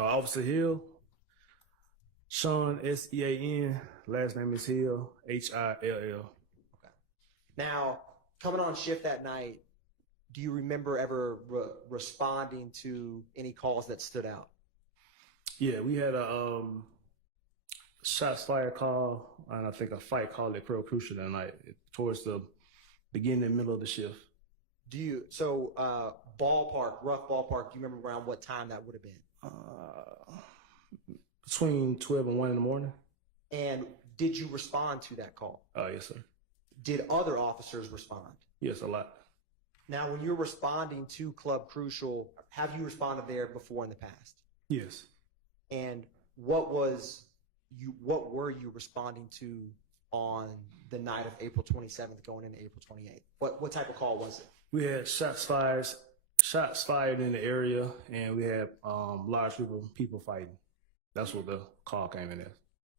Officer Hill, Sean, S-E-A-N, last name is Hill, H-I-L-L. Okay. Now, coming on shift that night, do you remember ever responding to any calls that stood out? Yeah, we had a shots fired call, and I think a fight call at Pearl Crucial that night, towards the beginning and middle of the shift. Ballpark, rough ballpark, do you remember around what time that would have been? Between 12 and 1 in the morning. And did you respond to that call? Yes, sir. Did other officers respond? Yes, a lot. Now, when you're responding to Club Crucial, have you responded there before in the past? Yes. And what were you responding to on the night of April 27th going into April 28th? What type of call was it? We had shots fired in the area, and we had large group of people fighting. That's what the call came in as.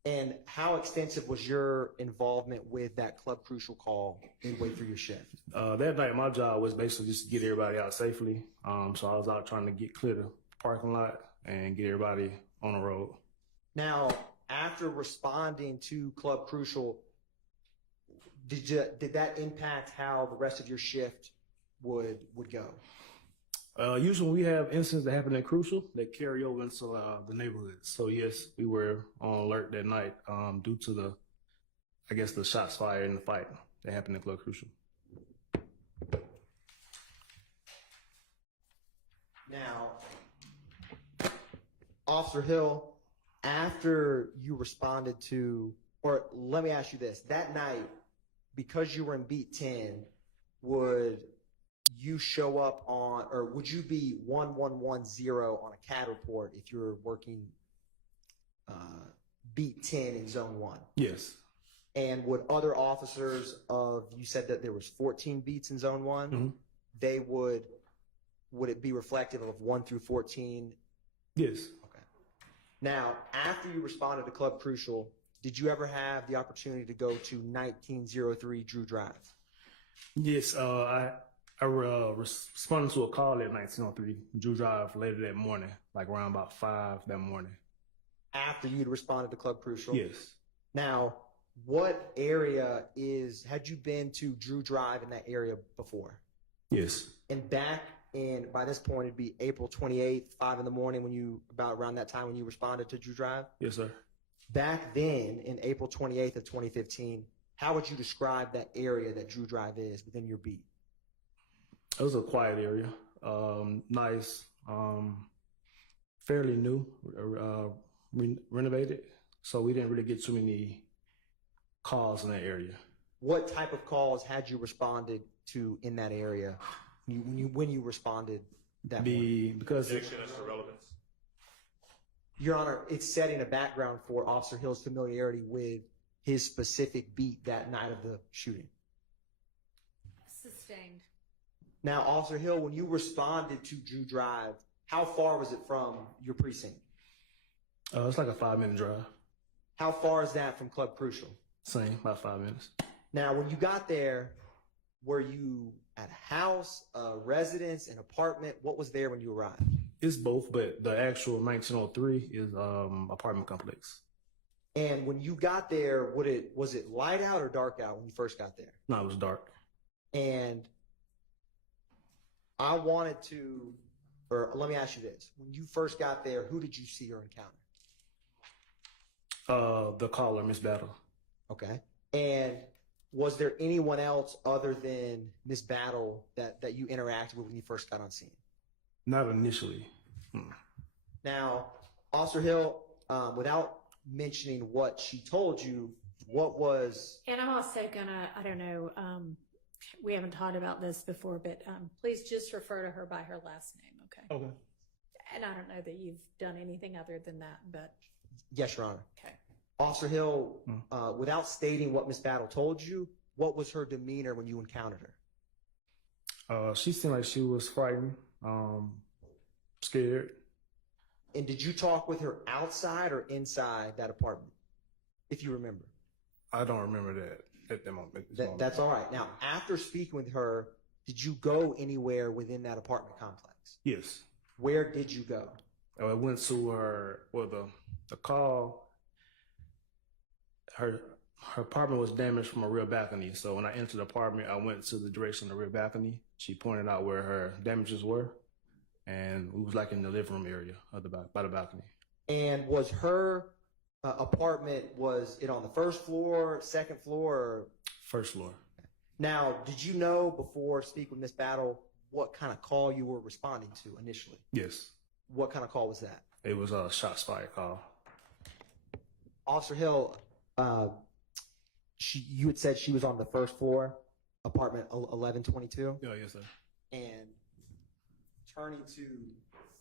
And how extensive was your involvement with that Club Crucial call midway through your shift? That night, my job was basically just to get everybody out safely. So I was out trying to get clear the parking lot and get everybody on the road. Now, after responding to Club Crucial, did that impact how the rest of your shift would go? Usually when we have incidents that happen at Crucial, they carry over into the neighborhood. So yes, we were on alert that night due to the shots fired in the fight that happened at Club Crucial. Now, Officer Hill, after you responded to, or let me ask you this, that night, because you were in beat 10, would you show up on, or would you be 1110 on a CAD report if you were working beat 10 in zone 1? Yes. And would other officers you said that there was 14 beats in zone 1, mm-hmm. they would it be reflective of 1 through 14? Yes. Okay. Now, after you responded to Club Crucial, did you ever have the opportunity to go to 1903 Drew Drive? Yes, I responded to a call at 1903 Drew Drive later that morning, like around about 5 that morning. After you'd responded to Club Crucial? Yes. Now, what area had you been to Drew Drive in that area before? Yes. And by this point, it'd be April 28th, 5 in the morning, about around that time when you responded to Drew Drive? Yes, sir. Back then, in April 28th of 2015, how would you describe that area that Drew Drive is within your beat? It was a quiet area, nice, fairly new, renovated, so we didn't really get too many calls in that area. What type of calls had you responded to in that area when you responded that morning? Because objection as to relevance. Your Honor, it's setting a background for Officer Hill's familiarity with his specific beat that night of the shooting. Sustained. Now, Officer Hill, when you responded to Drew Drive, how far was it from your precinct? It's like a 5-minute drive. How far is that from Club Crucial? Same, about 5 minutes. Now, when you got there, were you at a house, a residence, an apartment? What was there when you arrived? It's both, but the actual 1903 is apartment complex. And when you got there, was it light out or dark out when you first got there? No, it was dark. And I wanted to, or let me ask you this. When you first got there, who did you see or encounter? The caller, Miss Battle. Okay. And was there anyone else other than Miss Battle that you interacted with when you first got on scene? Not initially. Now, Officer Hill, without mentioning what she told you, what was... And I'm also gonna, I don't know, we haven't talked about this before, but please just refer to her by her last name, okay? Okay. And I don't know that you've done anything other than that, but... Yes, Your Honor. Okay. Officer Hill, without stating what Miss Battle told you, what was her demeanor when you encountered her? She seemed like she was frightened, scared. And did you talk with her outside or inside that apartment, if you remember? I don't remember that at the moment. That's all right. Now, after speaking with her, did you go anywhere within that apartment complex? Yes. Where did you go? I went to the call. Her apartment was damaged from a rear balcony. So when I entered the apartment, I went to the direction of the rear balcony. She pointed out where her damages were, and we was like in the living room area of by the balcony. And was her apartment, was it on the first floor, second floor? Or... First floor. Now, did you know before speaking with Miss Battle what kind of call you were responding to initially? Yes. What kind of call was that? It was a shots fired call. Officer Hill, you had said she was on the first floor, apartment 1122. Yeah, yes, sir. And turning to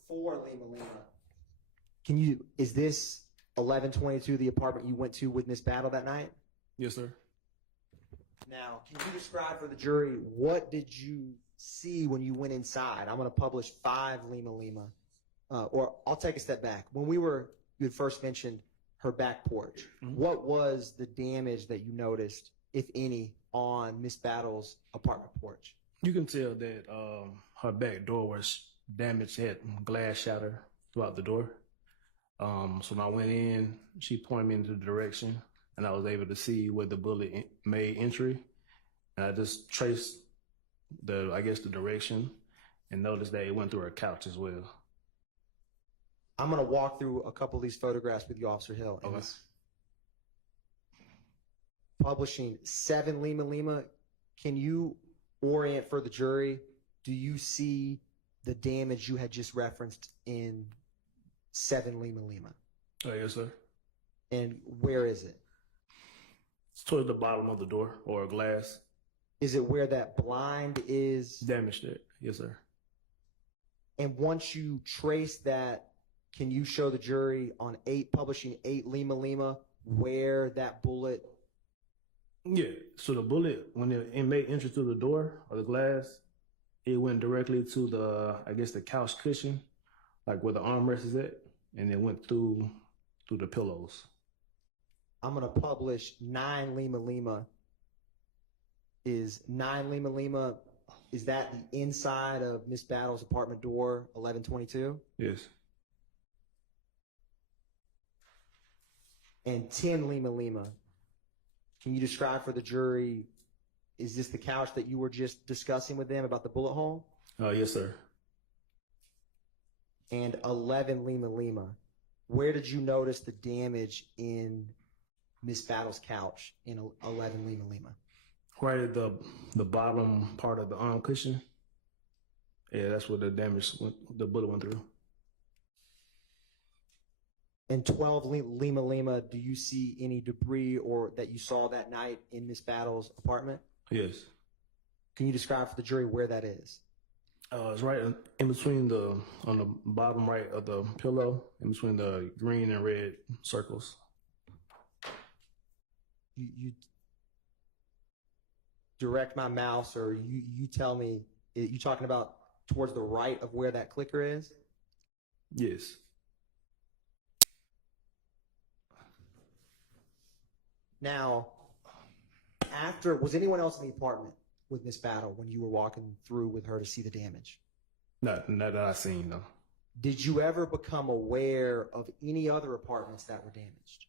4 Lima Lima, is this 1122 the apartment you went to with Miss Battle that night? Yes, sir. Now, can you describe for the jury, what did you see when you went inside? I'm going to publish 5 Lima Lima. Or I'll take a step back. When you had first mentioned her back porch, what was the damage that you noticed, if any, on Miss Battle's apartment porch? You can tell that her back door was damaged, had glass shatter throughout the door. So when I went in, she pointed me into the direction, and I was able to see where the bullet made entry. And I just traced the direction and noticed that it went through her couch as well. I'm going to walk through a couple of these photographs with you, Officer Hill. Okay. Publishing 7 Lima Lima, can you orient for the jury? Do you see the damage you had just referenced in 7 Lima Lima? Oh, yes, sir. And where is it? It's towards the bottom of the door or glass. Is it where that blind is? Damaged it. Yes, sir. And once you trace that, can you show the jury on publishing 8 Lima Lima where that bullet? Yeah. So the bullet, when it made entry through the door or the glass, it went directly to the couch cushion, like where the armrest is at, and it went through the pillows. I'm going to publish 9 Lima Lima. Is 9 Lima Lima, is that the inside of Miss Battle's apartment door, 1122? Yes. And 10 Lima Lima, can you describe for the jury, is this the couch that you were just discussing with them about the bullet hole? Yes, sir. And 11 Lima Lima, where did you notice the damage in Miss Battle's couch in 11 Lima Lima? Right at the bottom part of the arm cushion. Yeah, that's where the bullet went through. And 12 Lima Lima, do you see any debris or that you saw that night in Miss Battle's apartment? Yes. Can you describe for the jury where that is? It's right in between on the bottom right of the pillow, in between the green and red circles. You direct my mouse, or you tell me, you talking about towards the right of where that clicker is? Yes. Now, was anyone else in the apartment with Miss Battle when you were walking through with her to see the damage? Not that I seen, though. Did you ever become aware of any other apartments that were damaged?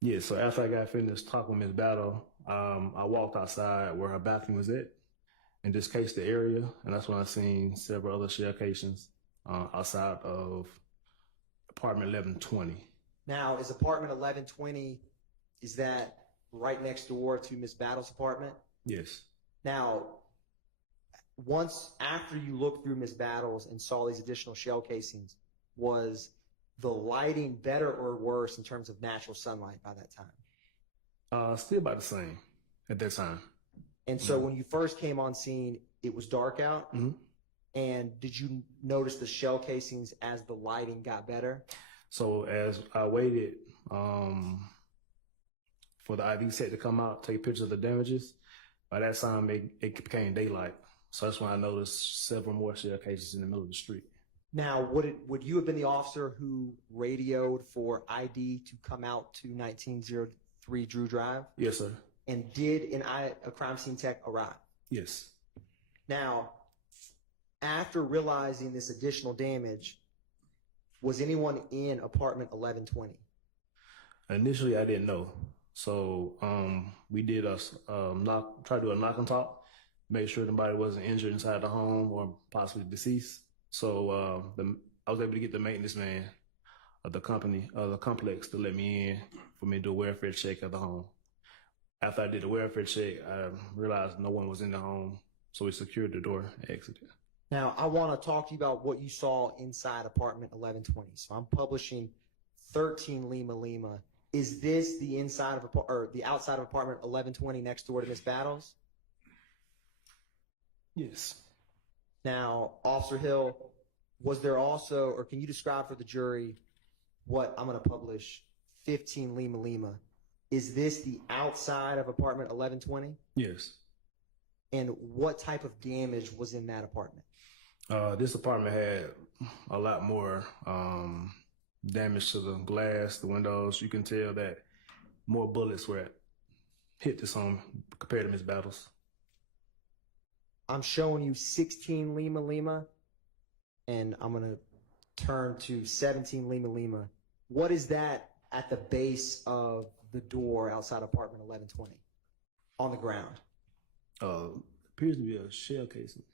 Yeah, so after I got finished talking with Miss Battle, I walked outside where her balcony was at and just cased the area, and that's when I seen several other shell casings outside of apartment 1120. Now, is apartment 1120, is that right next door to Miss Battle's apartment? Yes. Now, after you looked through Miss Battle's and saw these additional shell casings, was the lighting better or worse in terms of natural sunlight by that time? Still about the same at that time. And so when you first came on scene, it was dark out? Mm-hmm. And did you notice the shell casings as the lighting got better? So as I waited for the ID set to come out, take pictures of the damages, by that time it became daylight. So that's when I noticed several more shell cases in the middle of the street. Now, would you have been the officer who radioed for ID to come out to 1903 Drew Drive? Yes, sir. And did a crime scene tech arrive? Yes. Now, after realizing this additional damage, Was anyone in apartment 1120? Initially, I didn't know. So we did try to do a knock and talk, make sure nobody wasn't injured inside the home or possibly deceased. So I was able to get the maintenance man of the complex to let me in for me to do a welfare check of the home. After I did the welfare check, I realized no one was in the home, so we secured the door and exited. Now, I want to talk to you about what you saw inside apartment 1120. So I'm publishing 13 Lima Lima. Is this the inside of the outside of apartment 1120 next door to Miss Battles? Yes. Now, Officer Hill, was there also, or can you describe for the jury what I'm going to publish 15 Lima Lima? Is this the outside of apartment 1120? Yes. And what type of damage was in that apartment? This apartment had a lot more damage to the glass, the windows. You can tell that more bullets were hit this home compared to Miss Battles. I'm showing you 16 Lima Lima, and I'm going to turn to 17 Lima Lima. What is that at the base of the door outside apartment 1120 on the ground? Appears to be a shell casing.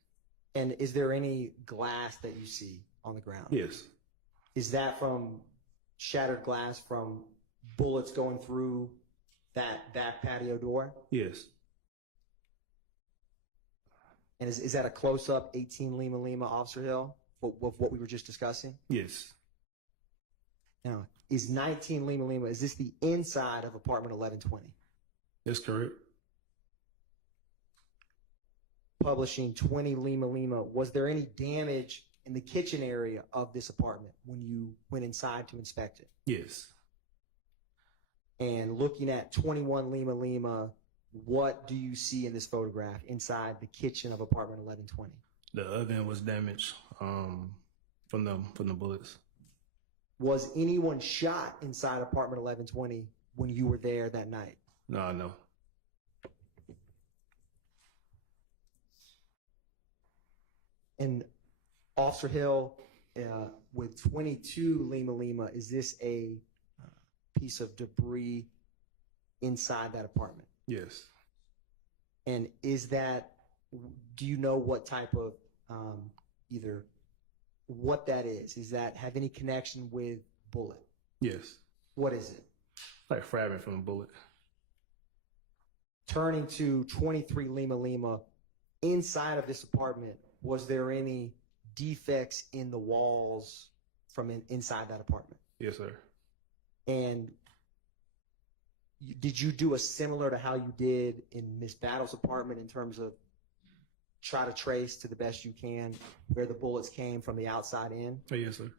And is there any glass that you see on the ground? Yes. Is that from shattered glass from bullets going through that back patio door? Yes. And is that a close-up 18 Lima Lima, Officer Hill, with what we were just discussing? Yes. Now, is 19 Lima Lima, is this the inside of apartment 1120? That's correct. Publishing 20 Lima Lima, was there any damage in the kitchen area of this apartment when you went inside to inspect it? Yes. And looking at 21 Lima Lima, what do you see in this photograph inside the kitchen of apartment 1120? The oven was damaged from the bullets. Was anyone shot inside apartment 1120 when you were there that night? No. And Officer Hill, with 22 Lima Lima, is this a piece of debris inside that apartment? Yes. And is that, do you know what type of, either what that is? Is that have any connection with bullet? Yes. What is it? Like fragment from a bullet. Turning to 23 Lima Lima, inside of this apartment, was there any defects in the walls from inside that apartment? Yes, sir. And did you do a similar to how you did in Miss Battle's apartment in terms of try to trace to the best you can where the bullets came from the outside in? Oh, yes, sir.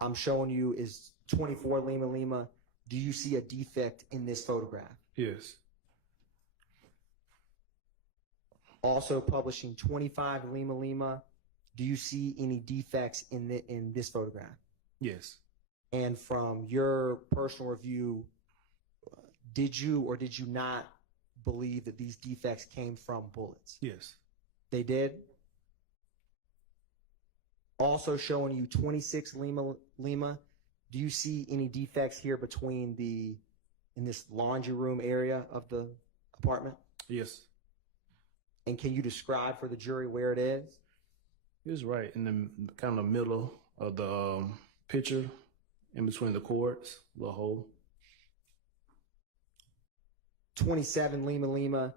I'm showing you is 24 Lima Lima. Do you see a defect in this photograph? Yes. Also publishing 25 Lima Lima. Do you see any defects in this photograph? Yes. And from your personal review, did you or did you not believe that these defects came from bullets? Yes. They did? Also showing you 26 Lima Lima. Do you see any defects here in this laundry room area of the apartment? Yes. And can you describe for the jury where it is? It's right in the kind of middle of the picture, in between the cords, the hole. 27 Lima Lima.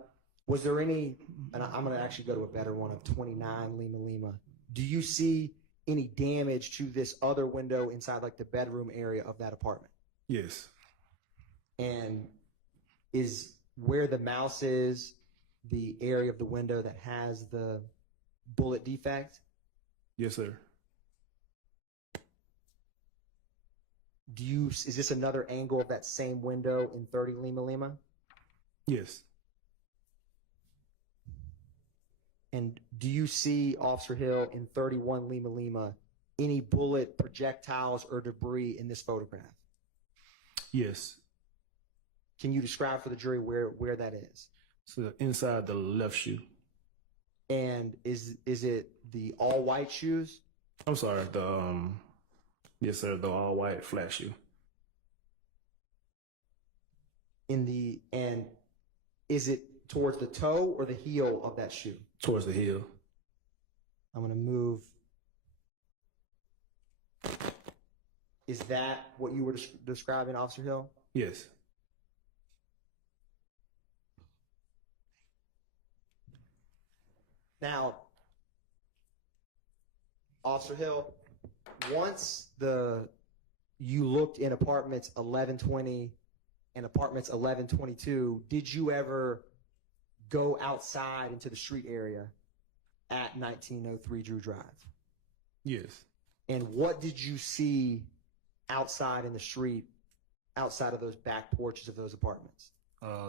Was there any, and I'm going to actually go to a better one of 29 Lima Lima. Do you see any damage to this other window inside like the bedroom area of that apartment? Yes. And is where the mouse is the area of the window that has the bullet defect? Yes, sir. Is this another angle of that same window in 30 Lima Lima? Yes. And do you see, Officer Hill, in 31 Lima Lima, any bullet projectiles or debris in this photograph? Yes. Can you describe for the jury where that is? So inside the left shoe. And is it the all white shoes? I'm sorry, the Yes, sir. The all white flat shoe. And is it towards the toe or the heel of that shoe? Towards the heel. I'm going to move. Is that what you were describing, Officer Hill? Yes. Now, Officer Hill, once you looked in apartments 1120 and apartments 1122, did you ever go outside into the street area at 1903 Drew Drive? Yes. And what did you see outside in the street, outside of those back porches of those apartments?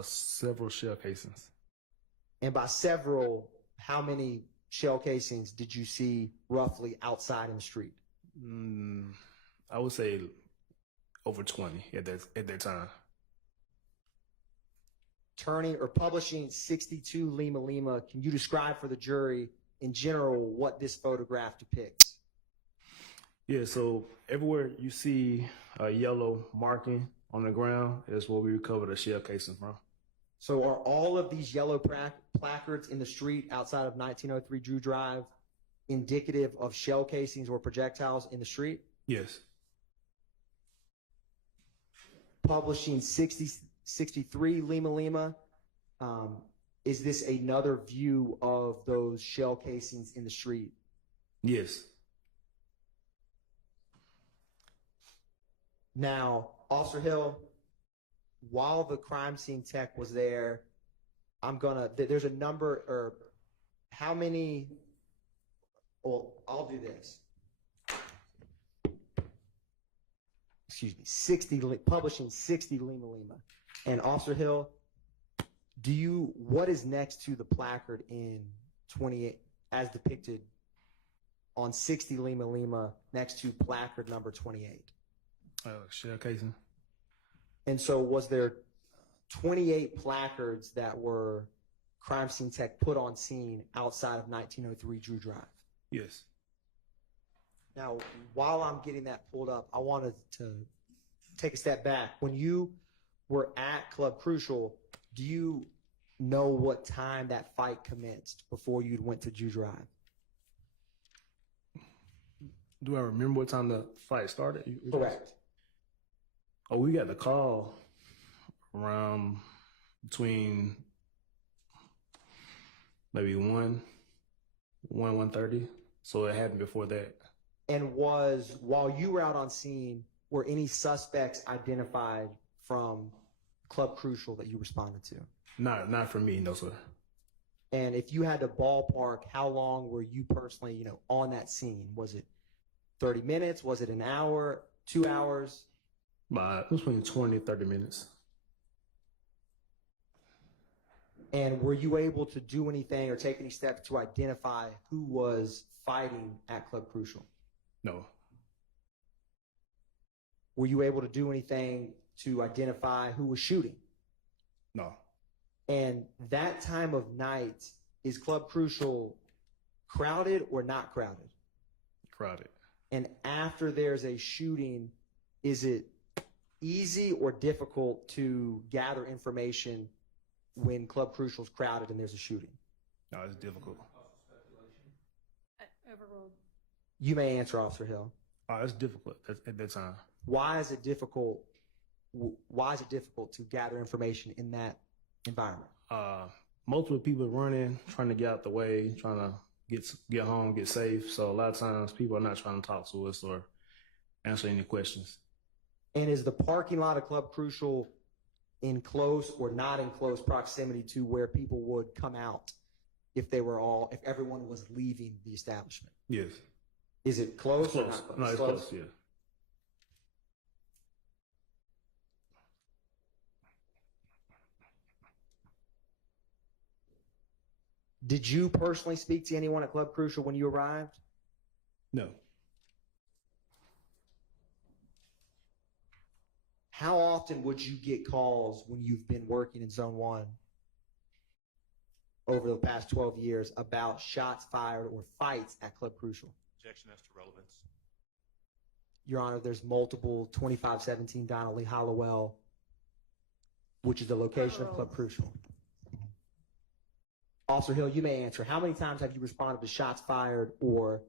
Several shell casings. And by several, how many shell casings did you see roughly outside in the street? I would say over 20 at that time. Turning or publishing 62 Lima Lima, can you describe for the jury in general what this photograph depicts? Yeah, so everywhere you see a yellow marking on the ground is where we recovered a shell casing from. So are all of these yellow placards in the street outside of 1903 Drew Drive indicative of shell casings or projectiles in the street? Yes. Publishing 63 Lima Lima, is this another view of those shell casings in the street? Yes. Now, Officer Hill, while the crime scene tech was there, there's a number, or how many, well, I'll do this. Excuse me, publishing 60 Lima Lima. And Officer Hill, what is next to the placard in 28, as depicted on 60 Lima Lima, next to placard number 28? Shell casing. And so was there 28 placards that were crime scene tech put on scene outside of 1903 Drew Drive? Yes. Now, while I'm getting that pulled up, I wanted to take a step back. When you were at Club Crucial, do you know what time that fight commenced before you went to Drew Drive? Do I remember what time the fight started? Correct. Oh, we got the call around between maybe 1:30. So it happened before that. And while you were out on scene, were any suspects identified from Club Crucial that you responded to? Not for me, no, sir. And if you had to ballpark, how long were you personally, on that scene? Was it 30 minutes? Was it an hour, 2 hours? It was between 20 30 minutes. And were you able to do anything or take any steps to identify who was fighting at Club Crucial? No. Were you able to do anything to identify who was shooting? No. And that time of night, is Club Crucial crowded or not crowded? Crowded. And after there's a shooting, is it easy or difficult to gather information when Club Crucial's crowded and there's a shooting? No, it's difficult. Overruled. You may answer, Officer Hill. It's difficult at that time. Why is it difficult? Why is it difficult to gather information in that environment? Multiple people running, trying to get out the way, trying to get home, get safe. So a lot of times people are not trying to talk to us or answer any questions. And is the parking lot of Club Crucial in close or not in close proximity to where people would come out if everyone was leaving the establishment? Yes. Is it close? It's close. Or not close? No, it's close, yeah. Did you personally speak to anyone at Club Crucial when you arrived? No. How often would you get calls when you've been working in Zone 1 over the past 12 years about shots fired or fights at Club Crucial? Objection as to relevance. Your Honor, there's multiple 2517 Donnelly Hollowell, which is the location of Club Crucial. Officer Hill, you may answer. How many times have you responded to shots fired or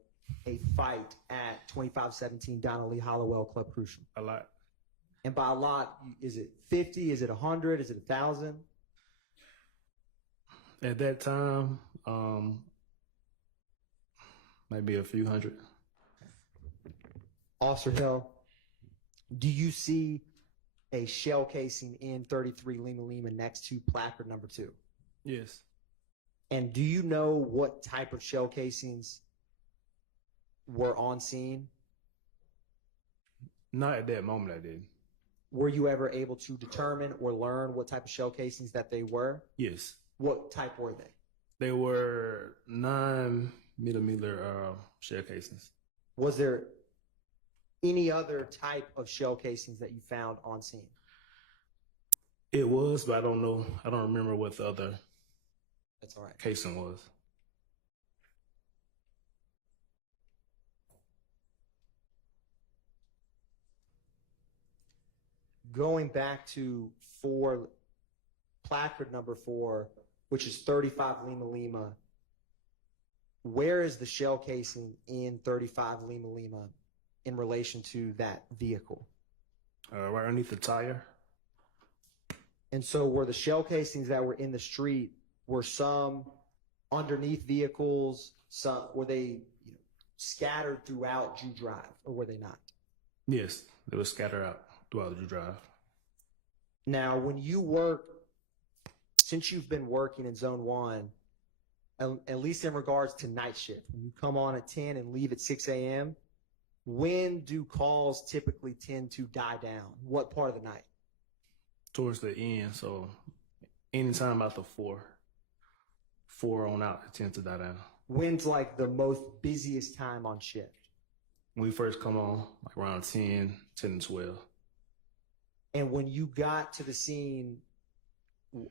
a fight at 2517 Donnelly Hollowell Club Crucial? A lot. And by a lot, is it 50? Is it 100? Is it 1,000? At that time, maybe a few hundred. Officer Hill, do you see a shell casing in 33 Lima Lima next to placard number 2? Yes. And do you know what type of shell casings were on scene? Not at that moment, I did. Were you ever able to determine or learn what type of shell casings that they were? Yes. What type were they? They were 9mm shell casings. Was there any other type of shell casings that you found on scene? It was, but I don't know. I don't remember what the other That's all right. casing was. Going back to placard number 4, which is 35 Lima Lima, where is the shell casing in 35 Lima Lima in relation to that vehicle? Right underneath the tire. And so were the shell casings that were in the street, were some underneath vehicles, some were they scattered throughout Jew Drive, or were they not? Yes, they were scattered out throughout the drive. Now, when you work, since you've been working in Zone 1, at least in regards to night shift, when you come on at 10 and leave at 6 a.m., when do calls typically tend to die down? What part of the night? Towards the end, so anytime after 4 on out, it tends to die down. When's like the most busiest time on shift? When we first come on, like around 10 and 12. And when you got to the scene,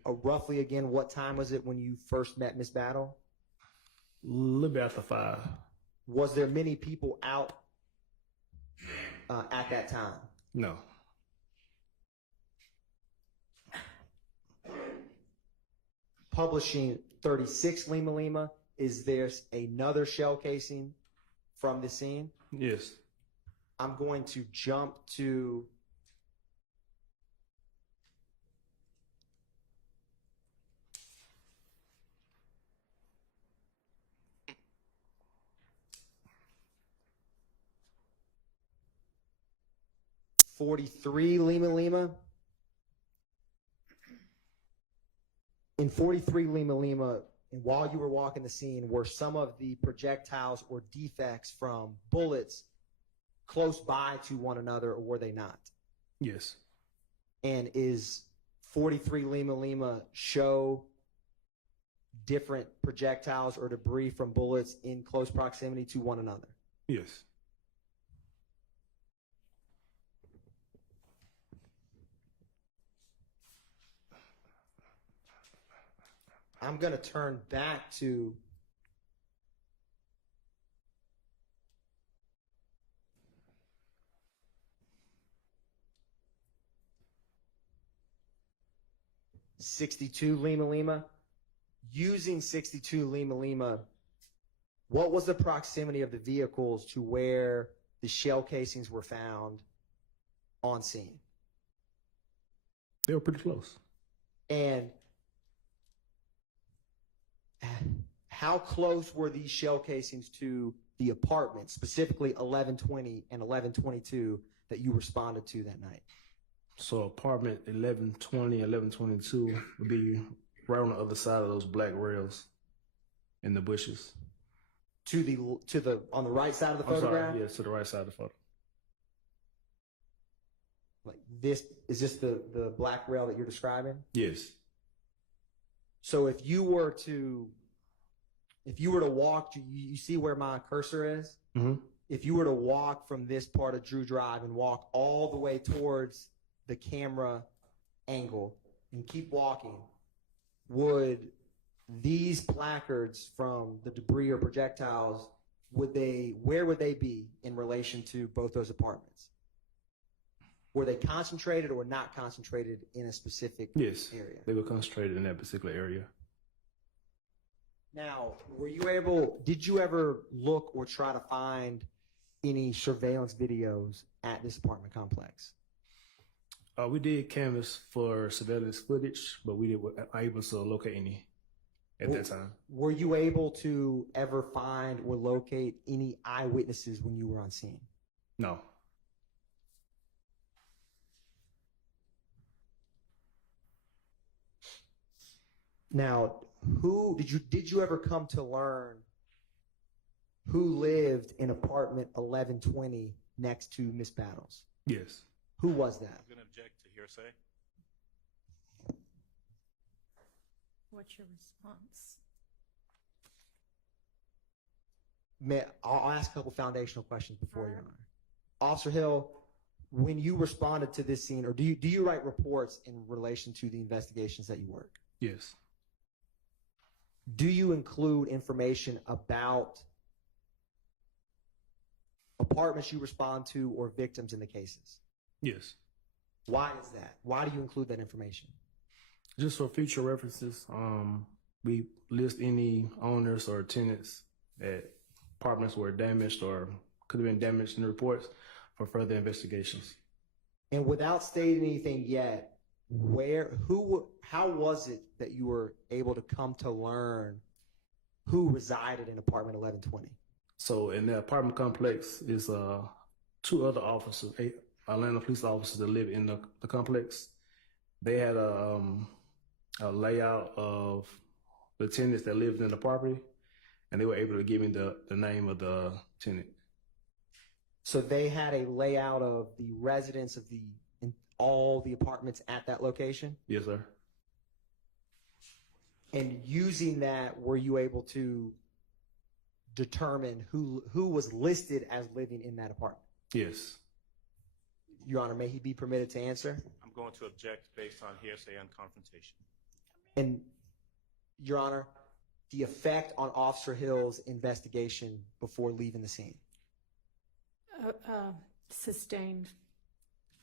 roughly again, what time was it when you first met Miss Battle? A little bit after 5. Was there many people out at that time? No. Publishing 36 Lima Lima, is there another shell casing from the scene? Yes. I'm going to jump to .43 Lima Lima. In 43 Lima Lima, and while you were walking the scene, were some of the projectiles or defects from bullets close by to one another, or were they not? Yes. And is 43 Lima Lima show different projectiles or debris from bullets in close proximity to one another? Yes. I'm going to turn back to .62 Lima Lima. Using .62 Lima Lima, what was the proximity of the vehicles to where the shell casings were found on scene? They were pretty close. And how close were these shell casings to the apartment, specifically 1120 and 1122 that you responded to that night? So apartment 1120, 1122 would be right on the other side of those black rails in the bushes. To the on the right side of the I'm photograph? sorry, yes, to the right side of the photo. Like this, is this the black rail that you're describing? Yes. So if you were to walk, you see where my cursor is? Mm-hmm. If you were to walk from this part of Drew Drive and walk all the way towards the camera angle and keep walking, would these placards from the debris or projectiles where would they be in relation to both those apartments? Were they concentrated or not concentrated in a specific Yes, area? they were concentrated in that particular area. Now, did you ever look or try to find any surveillance videos at this apartment complex? We did canvas for surveillance footage, but we were able to locate any at that time. Were you able to ever find or locate any eyewitnesses when you were on scene? No. Now, did you ever come to learn who lived in apartment 1120 next to Miss Battles? Yes. Who was that? I'm going to object to hearsay. What's your response? I'll ask a couple foundational questions before, Your Honor. Officer Hill, when you responded to this scene, or do you write reports in relation to the investigations that you work? Yes. Do you include information about apartments you respond to or victims in the cases? Yes. Why is that? Why do you include that information? Just for future references, we list any owners or tenants that apartments were damaged or could have been damaged in the reports for further investigations. And without stating anything yet, how was it that you were able to come to learn who resided in apartment 1120? So in the apartment complex is two other officers, Atlanta police officers that live in the complex. They had a layout of the tenants that lived in the property, and they were able to give me the name of the tenant. So they had a layout of the residents of all the apartments at that location? Yes, sir. And using that, were you able to determine who was listed as living in that apartment? Yes. Your Honor, may he be permitted to answer? I'm going to object based on hearsay and confrontation. And, Your Honor, the effect on Officer Hill's investigation before leaving the scene? Sustained.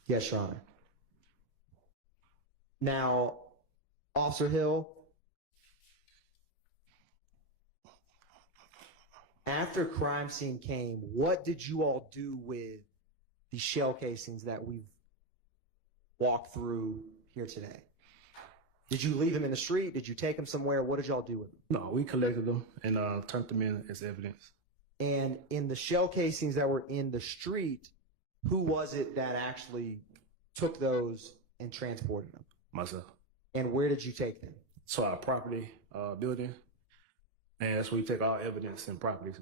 Yes, Your Honor. Now, Officer Hill, after crime scene came, what did you all do with the shell casings that we've walked through here today? Did you leave them in the street? Did you take them somewhere? What did y'all do with them? No, we collected them and turned them in as evidence. And in the shell casings that were in the street, who was it that actually took those and transported them? Myself. And where did you take them? So our property building, and that's where we take all evidence and properties.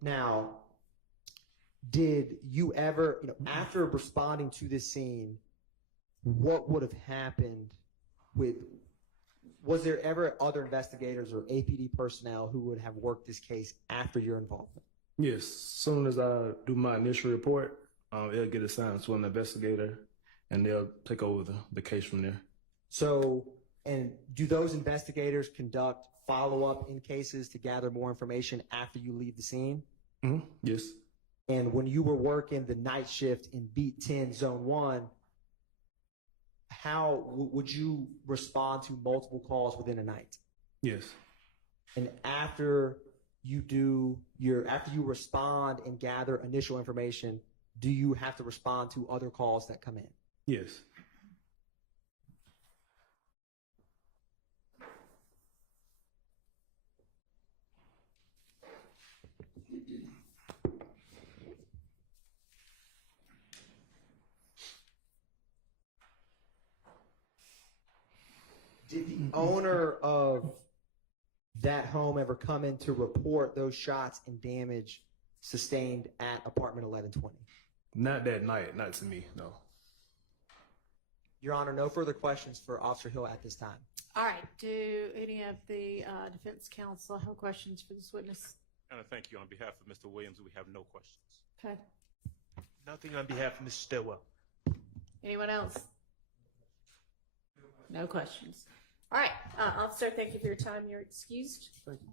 Now, did you ever, after responding to this scene, what would have happened was there ever other investigators or APD personnel who would have worked this case after your involvement? Yes. As soon as I do my initial report, it'll get assigned to an investigator, and they'll take over the case from there. So, and do those investigators conduct follow-up in cases to gather more information after you leave the scene? Mm-hmm. Yes. And when you were working the night shift in Beat 10 Zone 1, how would you respond to multiple calls within a night? Yes. And after you respond and gather initial information, do you have to respond to other calls that come in? Yes. Did the owner of that home ever come in to report those shots and damage sustained at apartment 1120? Not that night, not to me, no. Your Honor, no further questions for Officer Hill at this time. All right. Do any of the defense counsel have questions for this witness? And I thank you. On behalf of Mr. Williams, we have no questions. Okay. Nothing on behalf of Ms. Stillwell. Anyone else? No questions. All right. Officer, thank you for your time. You're excused. Thank you.